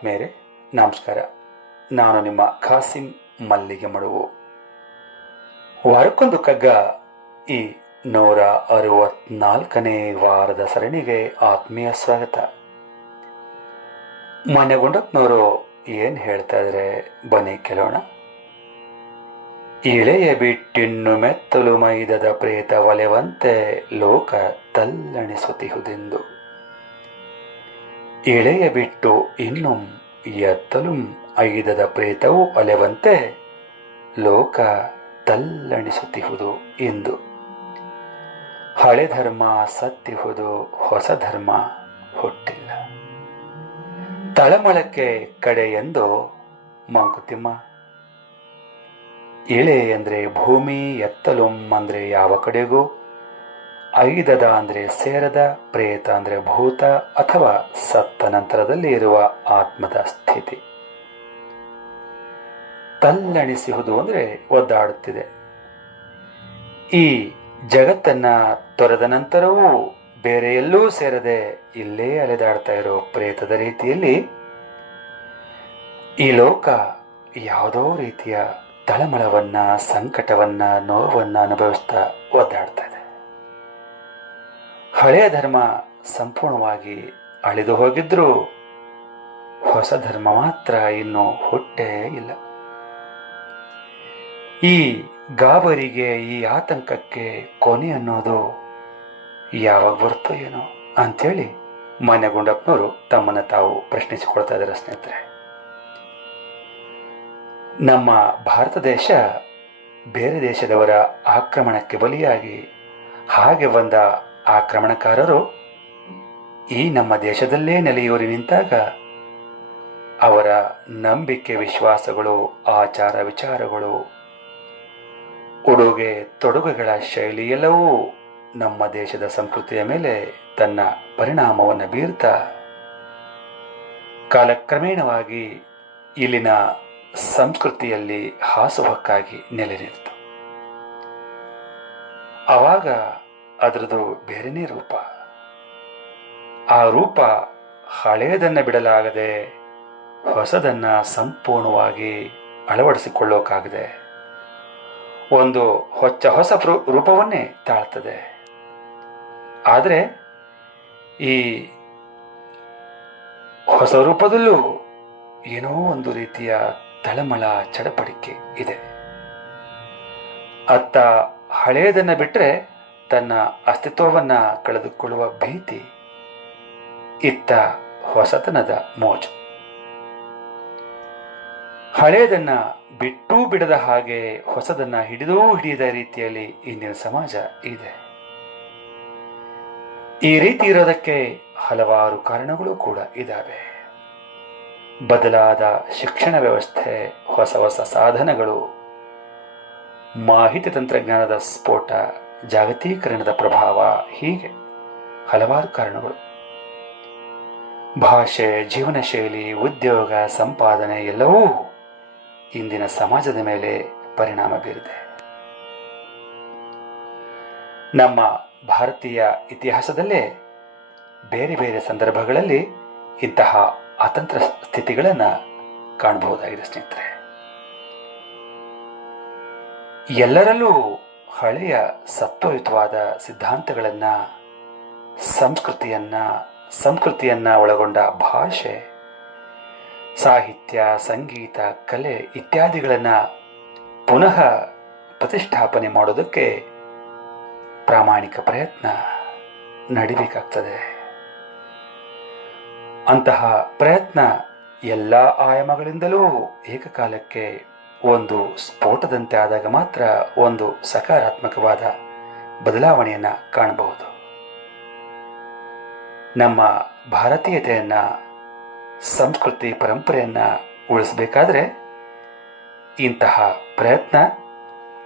ಆತ್ಮೇರೆ ನಮಸ್ಕಾರ. ನಾನು ನಿಮ್ಮ ಖಾಸಿಂ ಮಲ್ಲಿಗೆ ಮಡುವು. ವಾರಕ್ಕೊಂದು ಕಗ್ಗ ಈ ನೂರ ಅರವತ್ನಾಲ್ಕನೇ ವಾರದ ಸರಣಿಗೆ ಆತ್ಮೀಯ ಸ್ವಾಗತ. ಮನೆಗುಂಡಪ್ಪನವರು ಏನು ಹೇಳ್ತಾ ಇದ್ರೆ ಬನ್ನಿ ಕೇಳೋಣ. ಇಳೆಯ ಬಿಟ್ಟಿನ್ನು ಮೆತ್ತಲು ಮೈದದ ಪ್ರೇತ ಒಲೆವಂತೆ ಲೋಕ ತಲ್ಲಣಿಸುತ್ತಿಹುದೆಂದು. ಇಳೆಯ ಬಿಟ್ಟು ಇನ್ನು ಎತ್ತಲು ಐದದ ಪ್ರೇತವು ಅಲೆವಂತೆ ಲೋಕ ತಲ್ಲಣಿಸುತ್ತಿಹುದು ಎಂದು. ಹಳೆ ಧರ್ಮ ಸತ್ತಿಹುದು ಹೊಸ ಧರ್ಮ ಹುಟ್ಟಿಲ್ಲ. ತಳಮಳಕ್ಕೆ ಕಡೆ ಎಂದು ಮಂಕುತಿಮ್ಮ. ಎಳೆ ಅಂದ್ರೆ ಭೂಮಿ, ಎತ್ತಲುಂ ಅಂದರೆ ಯಾವ ಕಡೆಗೂ ಐದದ ಅಂದರೆ ಸೇರದ, ಪ್ರೇತ ಅಂದರೆ ಭೂತ ಅಥವಾ ಸತ್ತ ನಂತರದಲ್ಲಿ ಇರುವ ಆತ್ಮದ ಸ್ಥಿತಿ. ತಲ್ಲಣಿಸುವುದು ಅಂದರೆ ಒದ್ದಾಡುತ್ತಿದೆ. ಈ ಜಗತ್ತನ್ನ ತೊರೆದ ನಂತರವೂ ಬೇರೆ ಎಲ್ಲೂ ಸೇರದೆ ಇಲ್ಲೇ ಅಲೆದಾಡ್ತಾ ಇರೋ ಪ್ರೇತದ ರೀತಿಯಲ್ಲಿ ಈ ಲೋಕ ಯಾವುದೋ ರೀತಿಯ ತಳಮಳವನ್ನ, ಸಂಕಟವನ್ನ, ನೋವನ್ನ ಅನುಭವಿಸ್ತಾ ಒದ್ದಾಡ್ತಾ ಹಳೆಯ ಧರ್ಮ ಸಂಪೂರ್ಣವಾಗಿ ಅಳಿದು ಹೋಗಿದ್ರು ಹೊಸ ಧರ್ಮ ಮಾತ್ರ ಇನ್ನು ಹುಟ್ಟೇ ಇಲ್ಲ. ಈ ಗಾಬರಿಗೆ, ಈ ಆತಂಕಕ್ಕೆ ಕೊನೆ ಅನ್ನೋದು ಯಾವಾಗ ಬರುತ್ತೋ ಏನೋ ಅಂಥೇಳಿ ಮಾನ್ಯ ಗುಂಡಪ್ಪನವರು ತಮ್ಮನ್ನು ತಾವು ಪ್ರಶ್ನಿಸಿಕೊಳ್ತಾ ಇದ್ದಾರೆ ಸ್ನೇಹಿತರೆ. ನಮ್ಮ ಭಾರತ ದೇಶ ಬೇರೆ ದೇಶದವರ ಆಕ್ರಮಣಕ್ಕೆ ಬಲಿಯಾಗಿ ಹಾಗೆ ಬಂದ ಆಕ್ರಮಣಕಾರರು ಈ ನಮ್ಮ ದೇಶದಲ್ಲೇ ನೆಲೆಯೂರಿ ನಿಂತಾಗ ಅವರ ನಂಬಿಕೆ ವಿಶ್ವಾಸಗಳು, ಆಚಾರ ವಿಚಾರಗಳು, ಉಡುಗೆ ತೊಡುಗೆಗಳ ಶೈಲಿಯೆಲ್ಲವೂ ನಮ್ಮ ದೇಶದ ಸಂಸ್ಕೃತಿಯ ಮೇಲೆ ತನ್ನ ಪರಿಣಾಮವನ್ನು ಬೀರ್ತಾ ಕಾಲಕ್ರಮೇಣವಾಗಿ ಇಲ್ಲಿನ ಸಂಸ್ಕೃತಿಯಲ್ಲಿ ಹಾಸುಹಕ್ಕಾಗಿ ನೆಲೆ ನಿಂತು ಆವಾಗ ಅದರದು ಬೇರೆನೇ ರೂಪ. ಆ ರೂಪ ಹಳೆಯದನ್ನು ಬಿಡಲಾಗದೆ ಹೊಸದನ್ನ ಸಂಪೂರ್ಣವಾಗಿ ಅಳವಡಿಸಿಕೊಳ್ಳೋಕ್ಕಾಗದೆ ಒಂದು ಹೊಚ್ಚ ಹೊಸ ರೂಪವನ್ನೇ ತಾಳ್ತದೆ. ಆದರೆ ಈ ಹೊಸ ರೂಪದಲ್ಲೂ ಏನೋ ಒಂದು ರೀತಿಯ ತಳಮಳ ಚಡಪಡಿಕೆ ಇದೆ. ಅತ್ತ ಹಳೆಯದನ್ನು ಬಿಟ್ಟರೆ ತನ್ನ ಅಸ್ತಿತ್ವವನ್ನ ಕಳೆದುಕೊಳ್ಳುವ ಭೀತಿ ಇತ್ತ ಹೊಸತನದ ಮೋಜು. ಹಳೆಯದನ್ನು ಬಿಟ್ಟೂ ಬಿಡದ ಹಾಗೆ ಹೊಸದನ್ನ ಹಿಡಿದೂ ಹಿಡಿಯದ ರೀತಿಯಲ್ಲಿ ಇಂದಿನ ಸಮಾಜ ಇದೆ. ಈ ರೀತಿ ಇರೋದಕ್ಕೆ ಹಲವಾರು ಕಾರಣಗಳು ಕೂಡ ಇದ್ದಾವೆ ಬದಲಾದ ಶಿಕ್ಷಣ ವ್ಯವಸ್ಥೆ, ಹೊಸ ಹೊಸ ಸಾಧನಗಳು, ಮಾಹಿತಿ ತಂತ್ರಜ್ಞಾನದ ಸ್ಫೋಟ ಜಾಗತೀಕರಣದ ಪ್ರಭಾವ ಹೀಗೆ ಹಲವಾರು ಕಾರಣಗಳು. ಭಾಷೆ, ಜೀವನ ಶೈಲಿ, ಉದ್ಯೋಗ, ಸಂಪಾದನೆ ಎಲ್ಲವೂ ಇಂದಿನ ಸಮಾಜದ ಮೇಲೆ ಪರಿಣಾಮ ಬೀರಿದೆ. ನಮ್ಮ ಭಾರತೀಯ ಇತಿಹಾಸದಲ್ಲೇ ಬೇರೆ ಬೇರೆ ಸಂದರ್ಭಗಳಲ್ಲಿ ಇಂತಹ ಅತಂತ್ರ ಸ್ಥಿತಿಗಳನ್ನು ಕಾಣಬಹುದಾಗಿದೆ ಸ್ನೇಹಿತರೆ. ಎಲ್ಲರಲ್ಲೂ ಹಳೆಯ ಸತ್ವಯುತವಾದ ಸಿದ್ಧಾಂತಗಳನ್ನು, ಸಂಸ್ಕೃತಿಯನ್ನ, ಸಂಸ್ಕೃತಿಯನ್ನು ಒಳಗೊಂಡ ಭಾಷೆ, ಸಾಹಿತ್ಯ, ಸಂಗೀತ, ಕಲೆ ಇತ್ಯಾದಿಗಳನ್ನು ಪುನಃ ಪ್ರತಿಷ್ಠಾಪನೆ ಮಾಡೋದಕ್ಕೆ ಪ್ರಾಮಾಣಿಕ ಪ್ರಯತ್ನ ನಡಿಬೇಕಾಗ್ತದೆ. ಅಂತಹ ಪ್ರಯತ್ನ ಎಲ್ಲ ಆಯಾಮಗಳಿಂದಲೂ ಏಕಕಾಲಕ್ಕೆ ಒಂದು ಸ್ಫೋಟದಂತೆ ಆದಾಗ ಮಾತ್ರ ಒಂದು ಸಕಾರಾತ್ಮಕವಾದ ಬದಲಾವಣೆಯನ್ನು ಕಾಣಬಹುದು. ನಮ್ಮ ಭಾರತೀಯತೆಯನ್ನ, ಸಂಸ್ಕೃತಿ ಪರಂಪರೆಯನ್ನ ಉಳಿಸಬೇಕಾದ್ರೆ ಇಂತಹ ಪ್ರಯತ್ನ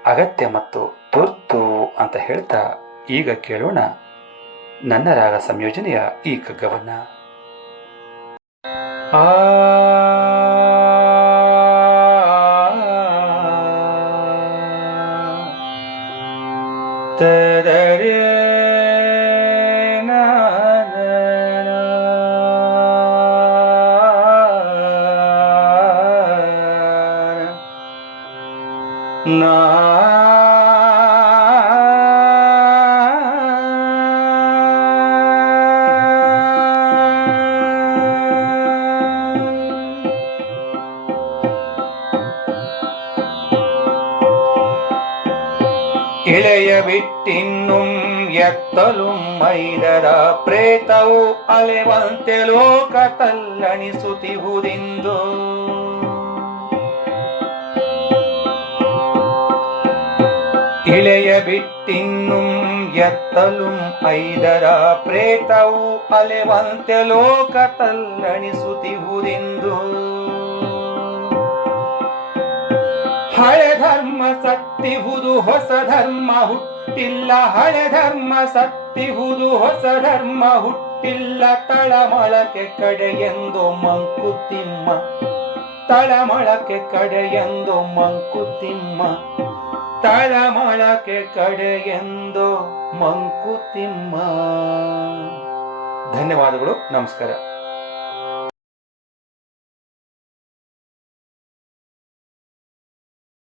ಅಗತ್ಯ ಮತ್ತು ತುರ್ತು ಅಂತ ಹೇಳ್ತಾ ಈಗ ಕೇಳೋಣ ನನ್ನ ರಾಗ ಸಂಯೋಜನೆಯ ಈ ಕಗ್ಗವನ್ನು ಆ இளைய விட்டின்னும் ಎತ್ತಲುಂ ಮೈದರ ಪ್ರೇತವು ಅಲೆವಂತೆ ಲೋಕ ತಲ್ಲಣಿಸುತ್ತಿಹುದೆಂದು ಇಳೆಯ ಬಿಟ್ಟಿನ್ನುಂ ಎತ್ತಲುಂ ಐದರ ಪ್ರೇತವು ಅಲೆವಂತೆ ಲೋಕ ತಲ್ಲಣಿಸುತ್ತಿಹುದೆಂದು ಹಳೆ ಧರ್ಮ ಸತ್ತಿಹುದು ಹೊಸ ಧರ್ಮ ಹುಟ್ಟಿಲ್ಲ. ಹಳೆ ಧರ್ಮ ಸತ್ತಿಹುದು ಹೊಸ ಧರ್ಮ ಹುಟ್ಟಿಲ್ಲ. ತಳಮಳಕೆ ಕಡೆಯೆಂದು ಮಂಕುತಿಮ್ಮ ತಳಮಳಕೆ ಕಡೆಯೆಂದು ಮಂಕುತಿಮ್ಮ ತಳಮಳಕೆ ಕಡೆಯೆಂದು ಮಂಕುತಿಮ್ಮ ಧನ್ಯವಾದಗಳು. ನಮಸ್ಕಾರ.